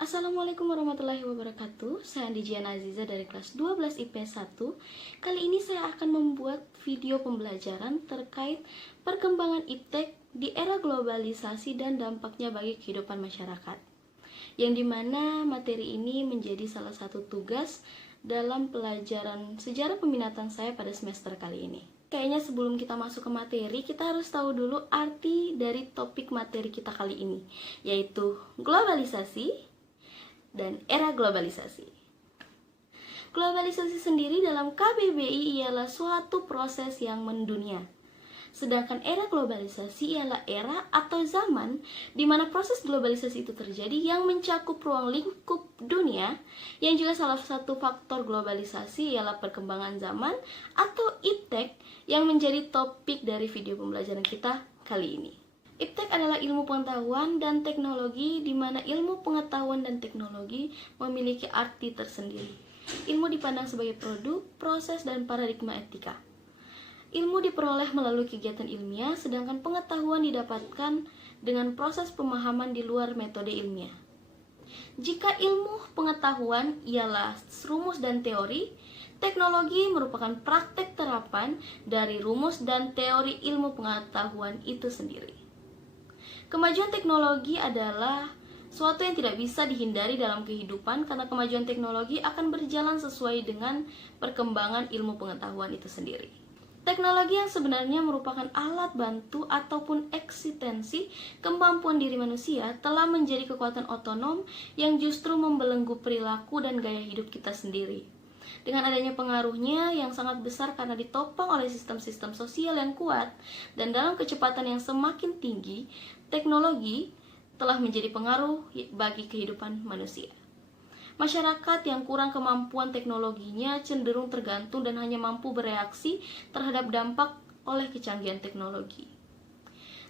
Assalamualaikum warahmatullahi wabarakatuh. Saya Andi Jian Aziza dari kelas 12 IPS 1. Kali ini saya akan membuat video pembelajaran terkait perkembangan iptek di era globalisasi dan dampaknya bagi kehidupan masyarakat. Yang dimana materi ini menjadi salah satu tugas dalam pelajaran sejarah peminatan saya pada semester kali ini. Kayaknya sebelum kita masuk ke materi, kita harus tahu dulu arti dari topik materi kita kali ini, yaitu globalisasi dan era globalisasi. Globalisasi sendiri dalam KBBI ialah suatu proses yang mendunia. Sedangkan era globalisasi ialah era atau zaman di mana proses globalisasi itu terjadi yang mencakup ruang lingkup dunia, yang juga salah satu faktor globalisasi ialah perkembangan zaman atau iptek yang menjadi topik dari video pembelajaran kita kali ini. Iptek adalah ilmu pengetahuan dan teknologi di mana ilmu pengetahuan dan teknologi memiliki arti tersendiri. Ilmu dipandang sebagai produk, proses, dan paradigma etika. Ilmu diperoleh melalui kegiatan ilmiah, sedangkan pengetahuan didapatkan dengan proses pemahaman di luar metode ilmiah. Jika ilmu pengetahuan ialah rumus dan teori, teknologi merupakan praktek terapan dari rumus dan teori ilmu pengetahuan itu sendiri. Kemajuan teknologi adalah suatu yang tidak bisa dihindari dalam kehidupan karena kemajuan teknologi akan berjalan sesuai dengan perkembangan ilmu pengetahuan itu sendiri. Teknologi yang sebenarnya merupakan alat bantu ataupun eksistensi kemampuan diri manusia telah menjadi kekuatan otonom yang justru membelenggu perilaku dan gaya hidup kita sendiri. Dengan adanya pengaruhnya yang sangat besar karena ditopang oleh sistem-sistem sosial yang kuat dan dalam kecepatan yang semakin tinggi, teknologi telah menjadi pengaruh bagi kehidupan manusia. Masyarakat yang kurang kemampuan teknologinya cenderung tergantung dan hanya mampu bereaksi terhadap dampak oleh kecanggihan teknologi.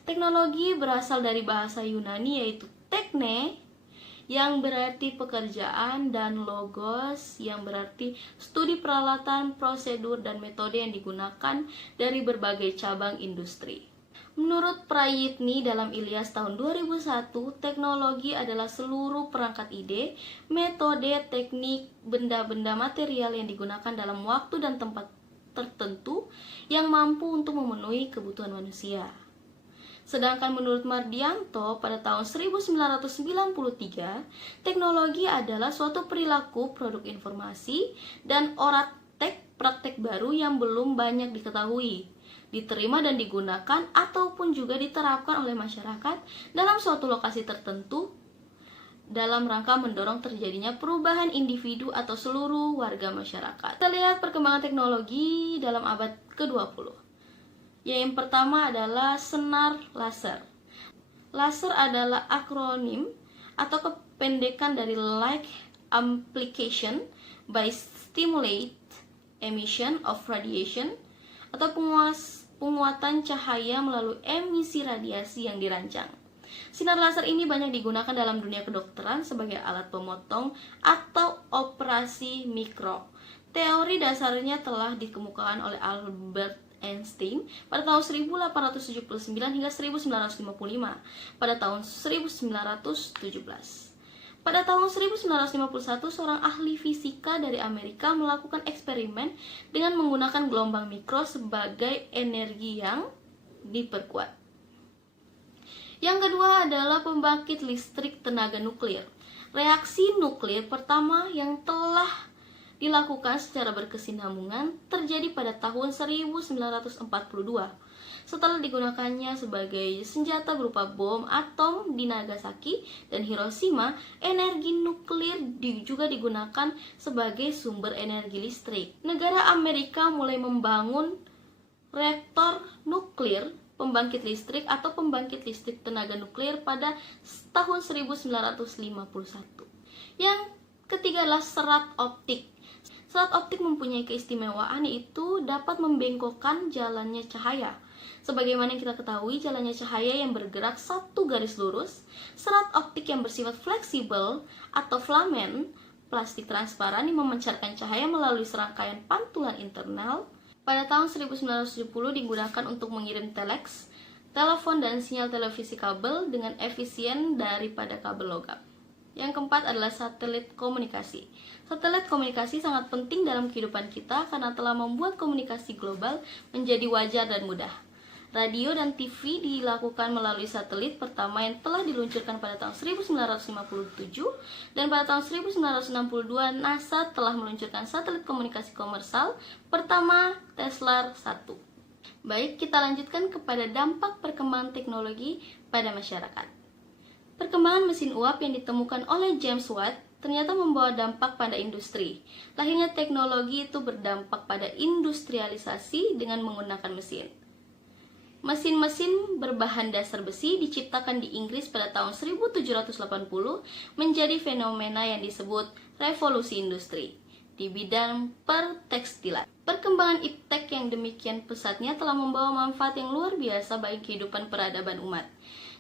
Teknologi berasal dari bahasa Yunani yaitu tekne, yang berarti pekerjaan, dan logos yang berarti studi peralatan, prosedur, dan metode yang digunakan dari berbagai cabang industri. Menurut Prayitni dalam Ilyas tahun 2001, teknologi adalah seluruh perangkat ide, metode, teknik, benda-benda material yang digunakan dalam waktu dan tempat tertentu yang mampu untuk memenuhi kebutuhan manusia. Sedangkan menurut Mardianto pada tahun 1993, teknologi adalah suatu perilaku, produk informasi, dan praktek baru yang belum banyak diketahui, diterima dan digunakan ataupun juga diterapkan oleh masyarakat dalam suatu lokasi tertentu dalam rangka mendorong terjadinya perubahan individu atau seluruh warga masyarakat. Kita lihat perkembangan teknologi dalam abad ke-20. Yang pertama adalah senar laser. Laser adalah akronim atau kependekan dari Light Amplification by Stimulate Emission of Radiation, atau penguatan cahaya melalui emisi radiasi yang dirancang. Sinar laser ini banyak digunakan dalam dunia kedokteran sebagai alat pemotong atau operasi mikro. Teori dasarnya telah dikemukakan oleh Albert Einstein pada tahun 1879 hingga 1955 pada tahun 1917. Pada tahun 1951, seorang ahli fisika dari Amerika melakukan eksperimen dengan menggunakan gelombang mikro sebagai energi yang diperkuat. Yang kedua adalah pembangkit listrik tenaga nuklir. Reaksi nuklir pertama yang telah dilakukan secara berkesinambungan terjadi pada tahun 1942. Setelah digunakannya sebagai senjata berupa bom atom di Nagasaki dan Hiroshima, energi nuklir juga digunakan sebagai sumber energi listrik. Negara Amerika mulai membangun reaktor nuklir pembangkit listrik atau pembangkit listrik tenaga nuklir pada tahun 1951. Yang ketiga adalah serat optik. Serat optik mempunyai keistimewaan yaitu dapat membengkokkan jalannya cahaya. Sebagaimana yang kita ketahui, jalannya cahaya yang bergerak satu garis lurus. Serat optik yang bersifat fleksibel atau filament plastik transparan yang memancarkan cahaya melalui serangkaian pantulan internal. Pada tahun 1970 digunakan untuk mengirim telex, telepon, dan sinyal televisi kabel dengan efisien daripada kabel logam. Yang keempat adalah satelit komunikasi. Satelit komunikasi sangat penting dalam kehidupan kita karena telah membuat komunikasi global menjadi wajar dan mudah. Radio dan TV dilakukan melalui satelit pertama yang telah diluncurkan pada tahun 1957, dan pada tahun 1962 NASA telah meluncurkan satelit komunikasi komersial pertama Telstar 1. Baik, kita lanjutkan kepada dampak perkembangan teknologi pada masyarakat. Perkembangan mesin uap yang ditemukan oleh James Watt ternyata membawa dampak pada industri. Lahirnya teknologi itu berdampak pada industrialisasi dengan menggunakan mesin. Mesin-mesin berbahan dasar besi diciptakan di Inggris pada tahun 1780 menjadi fenomena yang disebut revolusi industri di bidang pertekstilan. Perkembangan iptek yang demikian pesatnya telah membawa manfaat yang luar biasa bagi kehidupan peradaban umat.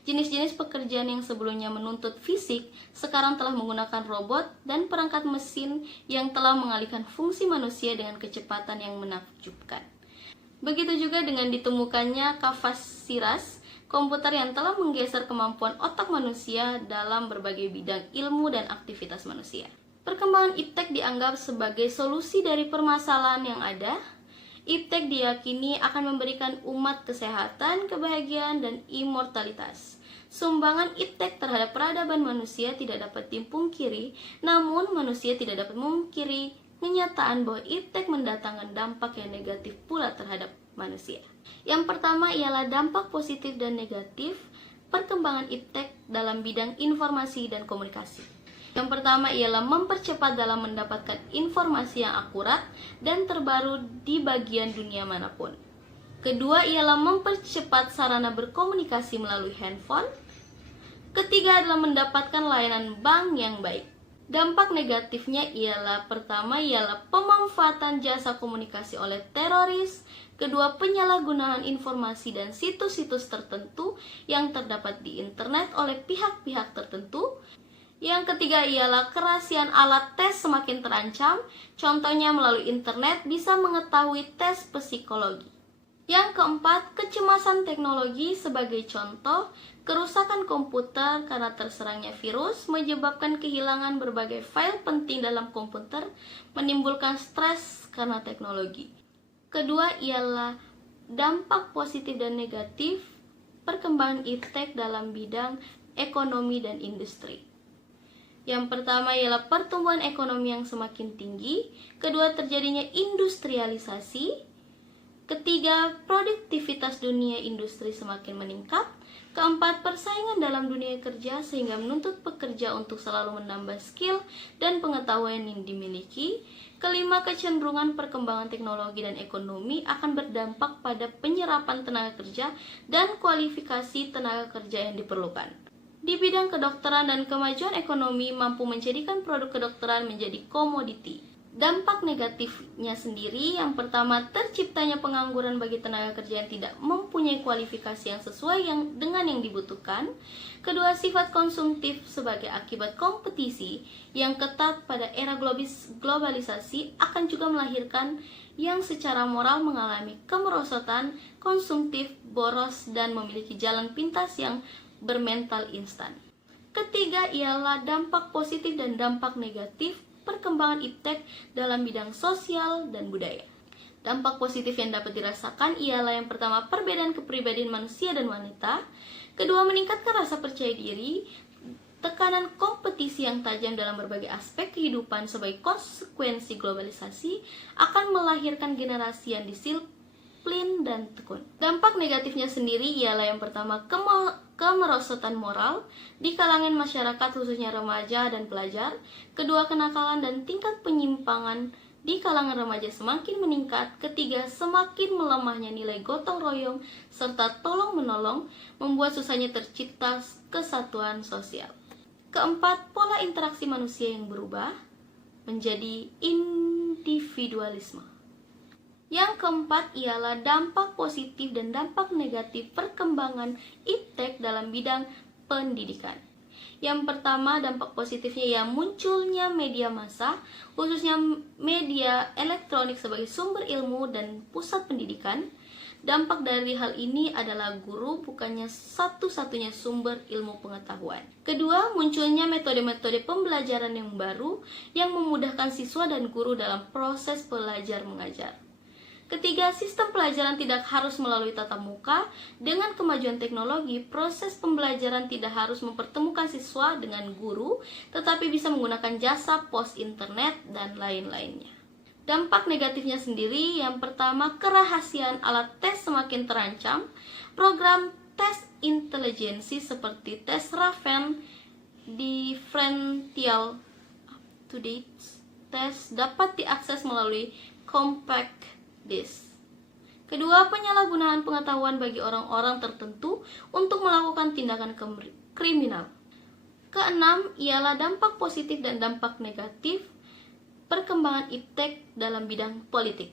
Jenis-jenis pekerjaan yang sebelumnya menuntut fisik sekarang telah menggunakan robot dan perangkat mesin yang telah mengalihkan fungsi manusia dengan kecepatan yang menakjubkan. Begitu juga dengan ditemukannya kapasitas komputer yang telah menggeser kemampuan otak manusia dalam berbagai bidang ilmu dan aktivitas manusia. Perkembangan iptek dianggap sebagai solusi dari permasalahan yang ada. Iptek diyakini akan memberikan umat kesehatan, kebahagiaan, dan immortalitas. Sumbangan iptek terhadap peradaban manusia tidak dapat dipungkiri, namun manusia tidak dapat memungkiri kenyataan bahwa iptek mendatangkan dampak yang negatif pula terhadap manusia. Yang pertama ialah dampak positif dan negatif perkembangan iptek dalam bidang informasi dan komunikasi. Yang pertama ialah mempercepat dalam mendapatkan informasi yang akurat dan terbaru di bagian dunia manapun. Kedua ialah mempercepat sarana berkomunikasi melalui handphone. Ketiga adalah mendapatkan layanan bank yang baik. Dampak negatifnya ialah pertama ialah pemanfaatan jasa komunikasi oleh teroris, kedua penyalahgunaan informasi dan situs-situs tertentu yang terdapat di internet oleh pihak-pihak tertentu. Yang ketiga ialah kerahasiaan alat tes semakin terancam, contohnya melalui internet bisa mengetahui tes psikologi. Yang keempat, kecemasan teknologi sebagai contoh, kerusakan komputer karena terserangnya virus menyebabkan kehilangan berbagai file penting dalam komputer, menimbulkan stres karena teknologi. Kedua ialah dampak positif dan negatif perkembangan iptek dalam bidang ekonomi dan industri. Yang pertama ialah pertumbuhan ekonomi yang semakin tinggi, kedua terjadinya industrialisasi, ketiga, produktivitas dunia industri semakin meningkat. Keempat, persaingan dalam dunia kerja sehingga menuntut pekerja untuk selalu menambah skill dan pengetahuan yang dimiliki. Kelima, kecenderungan perkembangan teknologi dan ekonomi akan berdampak pada penyerapan tenaga kerja dan kualifikasi tenaga kerja yang diperlukan. Di bidang kedokteran dan kemajuan ekonomi mampu menjadikan produk kedokteran menjadi komoditi. Dampak negatifnya sendiri, yang pertama terciptanya pengangguran bagi tenaga kerja yang tidak mempunyai kualifikasi yang sesuai dengan yang dibutuhkan. Kedua, sifat konsumtif sebagai akibat kompetisi yang ketat pada era globalisasi akan juga melahirkan yang secara moral mengalami kemerosotan, konsumtif, boros, dan memiliki jalan pintas yang bermental instan. Ketiga ialah dampak positif dan dampak negatif perkembangan iptek dalam bidang sosial dan budaya. Dampak positif yang dapat dirasakan ialah yang pertama, perbedaan kepribadian manusia dan wanita. Kedua, meningkatkan rasa percaya diri. Tekanan kompetisi yang tajam dalam berbagai aspek kehidupan sebagai konsekuensi globalisasi akan melahirkan generasi yang disiplin dan tekun. Dampak negatifnya sendiri ialah yang pertama, kemerosotan moral di kalangan masyarakat khususnya remaja dan pelajar. Kedua, kenakalan dan tingkat penyimpangan di kalangan remaja semakin meningkat. Ketiga, semakin melemahnya nilai gotong royong serta tolong menolong membuat susahnya tercipta kesatuan sosial. Keempat, pola interaksi manusia yang berubah menjadi individualisme. Yang keempat ialah dampak positif dan dampak negatif perkembangan iptek dalam bidang pendidikan. Yang pertama, dampak positifnya yang munculnya media massa, khususnya media elektronik sebagai sumber ilmu dan pusat pendidikan. Dampak dari hal ini adalah guru bukannya satu-satunya sumber ilmu pengetahuan. Kedua, munculnya metode-metode pembelajaran yang baru yang memudahkan siswa dan guru dalam proses belajar mengajar. Ketiga, sistem pelajaran tidak harus melalui tatap muka. Dengan kemajuan teknologi, proses pembelajaran tidak harus mempertemukan siswa dengan guru, tetapi bisa menggunakan jasa pos internet dan lain-lainnya. Dampak negatifnya sendiri, yang pertama, kerahasiaan alat tes semakin terancam. Program tes intelijensi seperti tes Raven, differential up-to-date test dapat diakses melalui compact disk. Kedua, penyalahgunaan pengetahuan bagi orang-orang tertentu untuk melakukan tindakan kriminal. Keenam, ialah dampak positif dan dampak negatif perkembangan iptek dalam bidang politik.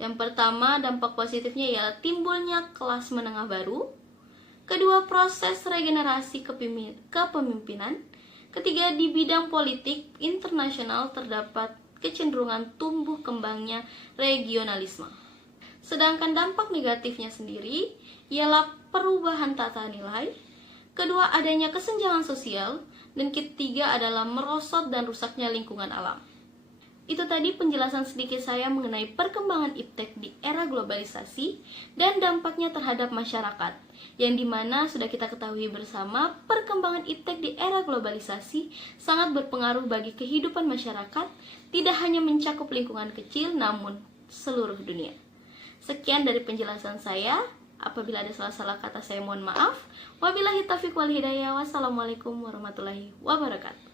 Yang pertama, dampak positifnya ialah timbulnya kelas menengah baru. Kedua, proses regenerasi kepemimpinan. Ketiga, di bidang politik internasional terdapat kecenderungan tumbuh kembangnya regionalisme. Sedangkan dampak negatifnya sendiri ialah perubahan tata nilai. Kedua, adanya kesenjangan sosial. Dan ketiga adalah merosot dan rusaknya lingkungan alam. Itu tadi penjelasan sedikit saya mengenai perkembangan iptek di era globalisasi dan dampaknya terhadap masyarakat, yang dimana sudah kita ketahui bersama perkembangan iptek di era globalisasi sangat berpengaruh bagi kehidupan masyarakat, tidak hanya mencakup lingkungan kecil namun seluruh dunia. Sekian dari penjelasan saya. Apabila ada salah-salah kata saya mohon maaf. Wabillahi taufiq wal hidayah. Wassalamualaikum warahmatullahi wabarakatuh.